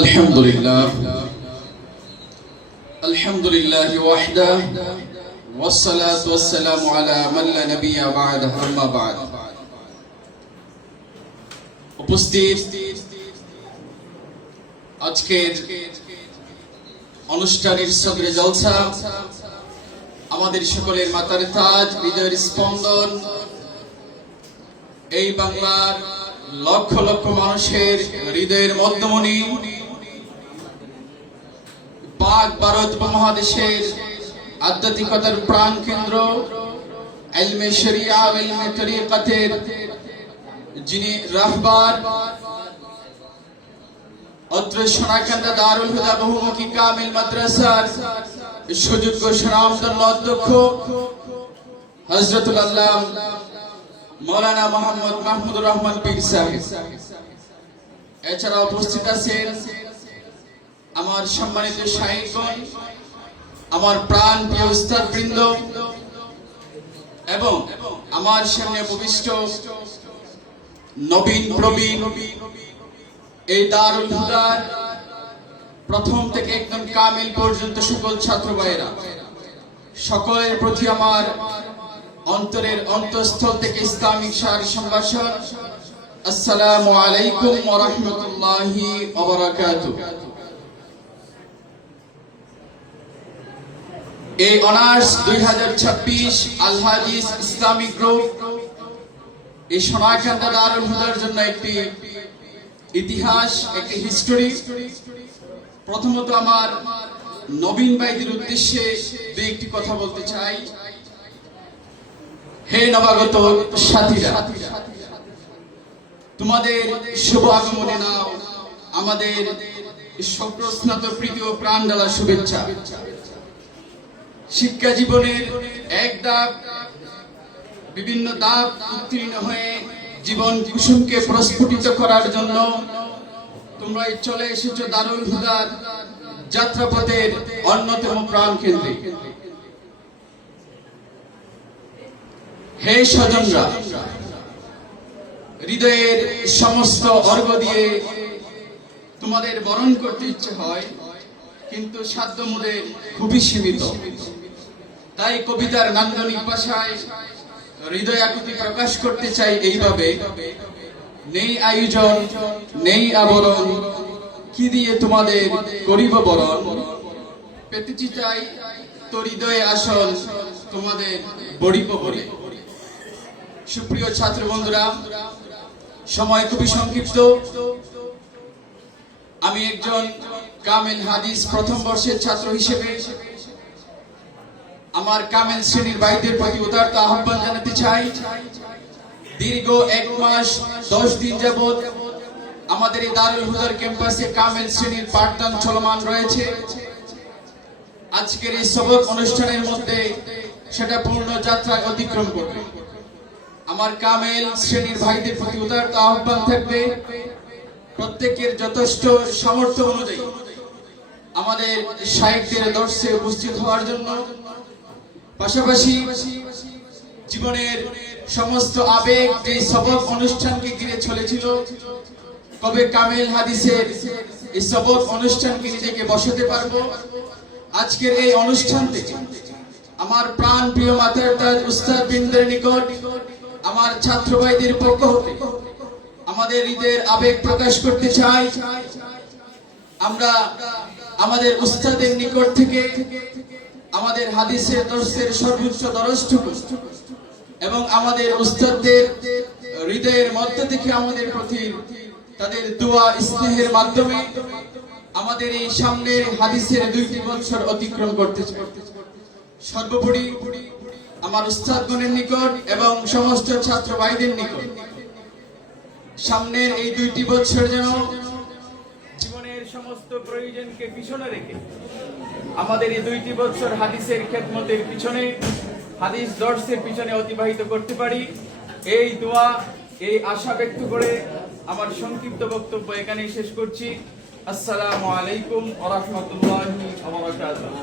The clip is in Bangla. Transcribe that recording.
আলহামদুলিল্লাহ ওয়াহদা ওয়াসসালাতু ওয়াসসালামু আলা মান লা নাবিয়্যা বা'দাহু আম্মা বা'দ। উপস্থিত আজকের অনুষ্ঠানের সদরে জলসা আমাদের সকলের মাতার তাজ, হৃদয়ের স্পন্দন, এই বাংলার লক্ষ লক্ষ মানুষের হৃদয়ের মধ্যমণি, পাক ভারত উপমহাদেশের আধ্যাত্মিকতার প্রাণ কেন্দ্র, ইলমে শরিয়া ও ইলমে তরিকাতের যিনি রাহবার, অত্র সোনাকান্দা দারুল হুদা বহুমুখী কামিল মাদ্রাসার সুযোগ্য সুনামধন্য অধ্যক্ষ হযরতুল আল্লাহ মাওলানা মোহাম্মদ মাহমুদুর রহমান পীর সাহেব। এছাড়া উপস্থিত আছেন আমার সম্মানিত শায়খগণ, আমার প্রাণ প্রিয় উস্তাদ বৃন্দ এবং আমার সামনে উপবিষ্ট নবীন প্রবীণ এই দারুল হুদার প্রথম থেকে একদম কামিল পর্যন্ত সকল ছাত্র ভাইয়েরা, সকলের প্রতি আমার অন্তরের অন্তঃস্থল থেকে ইসলামিক সার সম্ভাষণ, আসসালামু আলাইকুম ওয়া রাহমাতুল্লাহি ওয়া বারাকাতুহু। এই অনার্স 2026 আল হাদিস ইসলামিক গ্রুপ এই সোনাকান্দা দারুল হুদার জন্য একটি ইতিহাস, একটি হিস্টোরি। প্রথমত আমার নবীন ভাইদের উদ্দেশ্যে দুই একটি কথা বলতে চাই। হে নবাগত সাথীরা, তোমাদের শুভ আগমনে নাও আমাদের সপ্রস্নাত প্রীতি ও প্রাণ ঢালা শুভেচ্ছা। শিক্ষা জীবনের এক ধাপ, বিভিন্ন ধাপ উত্তীর্ণ হয়ে জীবন কুসুমকে প্রস্ফুটিত করার জন্য তোমরা চলে এসেছো দারুল হুদার যাত্রাপথের অন্যতম প্রাণ কেন্দ্রে। হে স্বজনরা, হৃদয়ের সমস্ত অর্ঘ দিয়ে তোমাদের বরণ করতে ইচ্ছে হয়, কিন্তু সাধ্য মোদের খুবই সীমিত। তাই কবিতার নান্দনিক ভাষায় হৃদয় আকুতি প্রকাশ করতে চাই এইভাবে: নেই আয়োজন, নেই আবরণ, কি দিয়ে তোমাদের করিব বরণ, পেতেছি চাই তো হৃদয়ে আসল, তোমাদের বড়িব বলে। সুপ্রিয় ছাত্র বন্ধুরা, সময় খুবই সংক্ষিপ্ত। আমি একজন কামিল হাদিস প্রথম বর্ষের ছাত্র হিসেবে আমার কামিল শ্রেণীর ভাইদের প্রতি উদারতা আহ্বান জানাতে চাই। দীর্ঘ 1 মাস 10 দিন যাবত আমাদের এই দারুল হুদার ক্যাম্পাসে কামিল শ্রেণীর পাঠদান চলমান রয়েছে। আজকের এই সবক অনুষ্ঠানের মধ্যে সেটা পূর্ণ যাত্রা অতিক্রম করবে। আমার কামিল শ্রেণীর ভাইদের প্রতি উদারতা আহ্বান থাকবে, প্রত্যেকের যথেষ্ট সামর্থ্য অনুযায়ী আমাদের শায়খদের দর্শে উপস্থিত হওয়ার জন্য, পাশাপাশি জীবনের সমস্ত আবেগ যে সবক অনুষ্ঠানকে ঘিরে চলেছিল, কবে কামিল হাদিসের এই সবক অনুষ্ঠানকে নিজেকে বসাতে পারবো, আজকের এই অনুষ্ঠান থেকে আমার প্রাণ প্রিয় মাতার তাজ উস্তাদ বৃন্দের নিকট আমার ছাত্র ভাইদের পক্ষ হতে আমাদের হৃদয়ের আবেগ প্রকাশ করতে চাই। আমরা আমাদের উস্তাদের নিকট থেকে আমাদের হাদিসের দর্শের সর্বোচ্চ দরজটুকু এবং আমাদের উস্তাদদের হৃদয়ের মধ্য থেকে আমাদের প্রতি তাদের দোয়া স্নেহের মাধ্যমে আমাদের এই সামনের হাদিসের 2টি বছর অতিক্রম করতে চাই। সর্বোপরি আমার উস্তাদগণের নিকট এবং সমস্ত ছাত্র ভাইদের নিকট সামনের এই 2টি বছর যেন জীবনের সমস্ত প্রয়োজনকে পিছনে রেখে আমাদের এই 2টি বছর হাদিসের খেদমতের পিছনে, হাদিস দর্শের পিছনে অতিবাহিত করতে পারি, এই দোয়া, এই আশা ব্যক্ত করে আমার সংক্ষিপ্ত বক্তব্য এখানেই শেষ করছি। আসসালামু আলাইকুম ওয়া রাহমাতুল্লাহি ওয়া বারাকাতুহু।